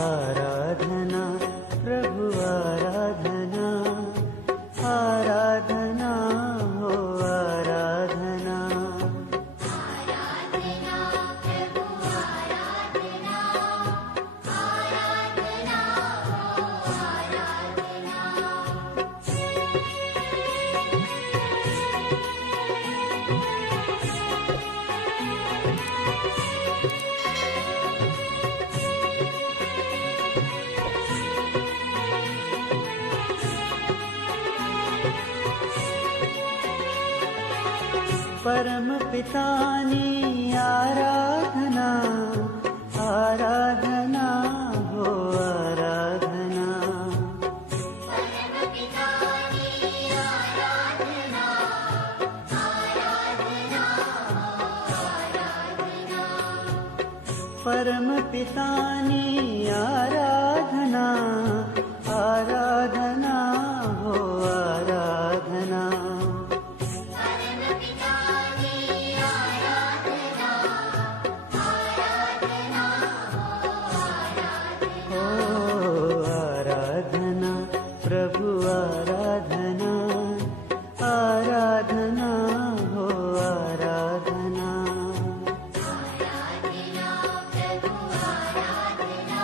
आराधना प्रभु आराधना, आराधना हो आराधना। आराधना प्रभु आराधना, आराधना हो आराधना। परम पितानी आराधना, आराधना हो आराधना। परम पितानी आराधना, आराधना हो आराधना। परम पितानी आराधना, आराधना हो आराधना। परम पितानी आराधना, आराधना हो ओ आराधना प्रभु आराधना, आराधना हो आराधना। आराधना प्रभु आराधना,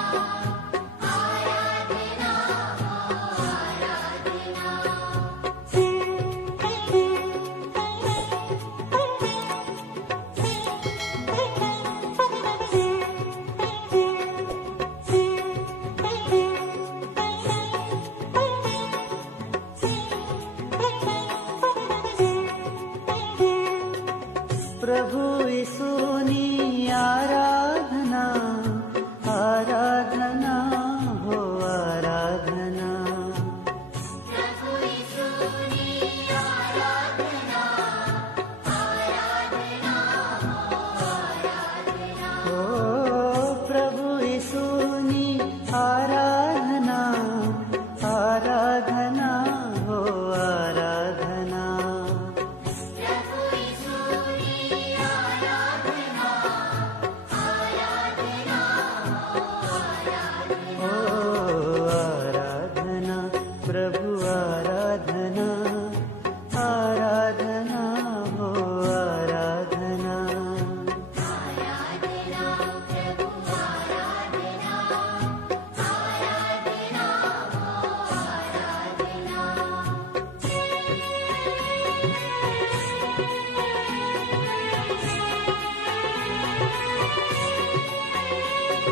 आराधना हो आराधना। प्रभु यीशुनी आराधना, आराधना हो आराधना। प्रभु यीशुनी आराधना, आराधना हो आराधना। ओ प्रभु यीशुनी आराधना, आराधना हो आराधना। प्रभु यीशुनी आराधना, आराधना हो आराधना। ओ आराधना प्रभु आराधना, आराधना हो आराधना। आराधना प्रभु आराधना, आराधना हो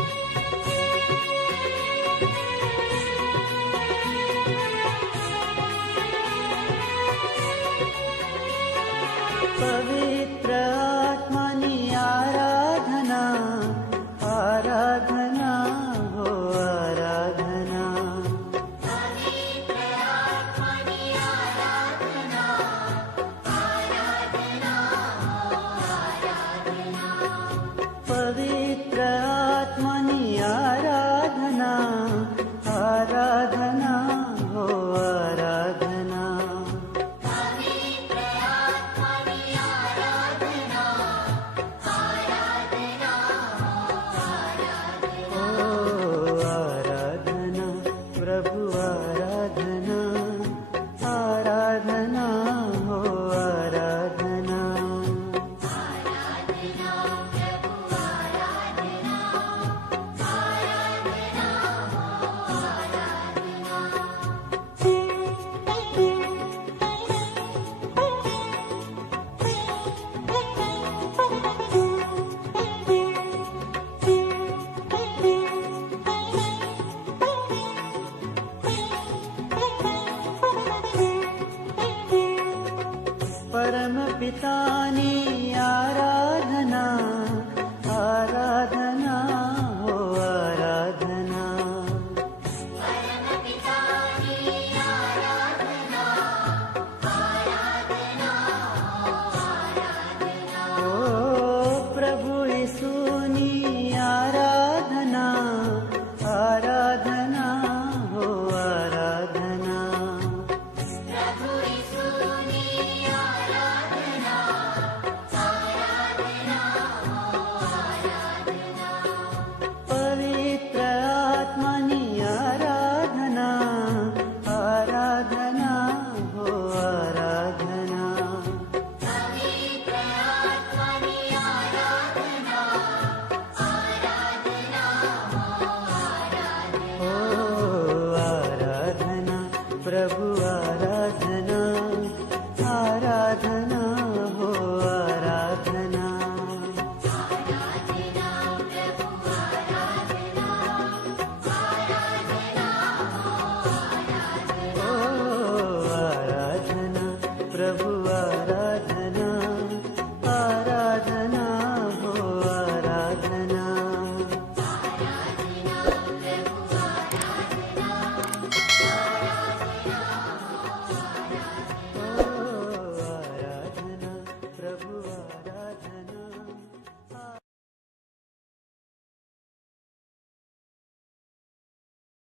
आराधना। पवित्र आत्मनि आराधना, आराधना हो आराधना। पवित्र आत्मनि आराधना, आराधना हो आराधना। पवित्र आत्मनि आराधना, आराधना हो आराधना। पवित्र आत्मनि आराधना, आराधना हो आराधना। ओ आराधना प्रभु आराधना, आराधना हो आराधना। आराधना प्रभु आराधना, आराधना हो आराधना। परम पितानी